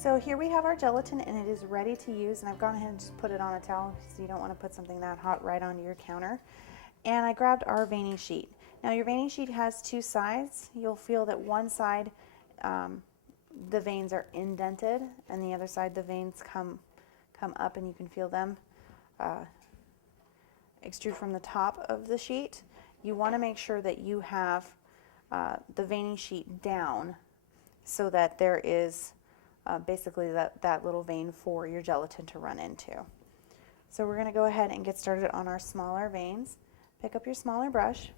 So here we have our gelatin and it is ready to use, and I've gone ahead and just put it on a towel so you don't want to put something that hot right onto your counter. And I grabbed our veining sheet. Now your veining sheet has two sides. You'll feel that one side the veins are indented and the other side the veins come up, and you can feel them extrude from the top of the sheet. You want to make sure that you have the veining sheet down so that there is basically that little vein for your gelatin to run into. So we're going to go ahead and get started on our smaller veins. Pick up your smaller brush,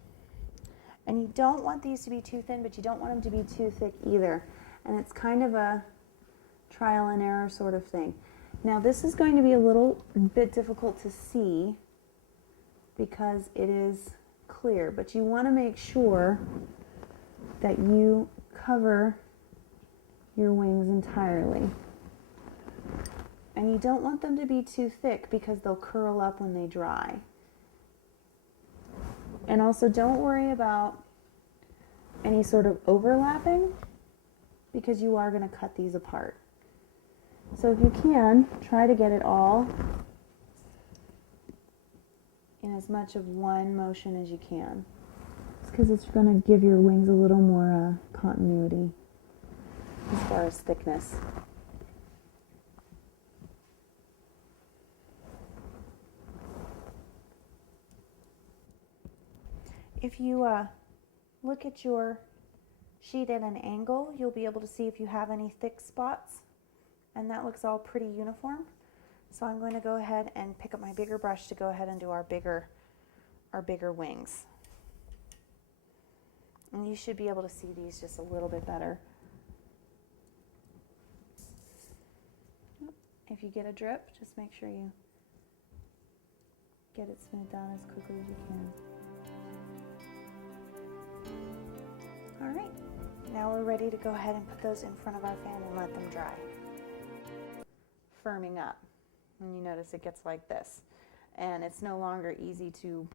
and you don't want these to be too thin, but you don't want them to be too thick either. And it's kind of a trial and error sort of thing. Now this is going to be a little bit difficult to see because it is clear, but you want to make sure that you cover your wings entirely. And you don't want them to be too thick because they'll curl up when they dry. And also don't worry about any sort of overlapping because you are going to cut these apart. So if you can, try to get it all in as much of one motion as you can. It's because it's going to give your wings a little more continuity as far as thickness. If you look at your sheet at an angle, you'll be able to see if you have any thick spots, and that looks all pretty uniform. So I'm going to go ahead and pick up my bigger brush to go ahead and do our bigger wings. And you should be able to see these just a little bit better. If you get a drip, just make sure you get it smoothed down as quickly as you can. All right, now we're ready to go ahead and put those in front of our fan and let them dry. Firming up, and you notice it gets like this, and it's no longer easy to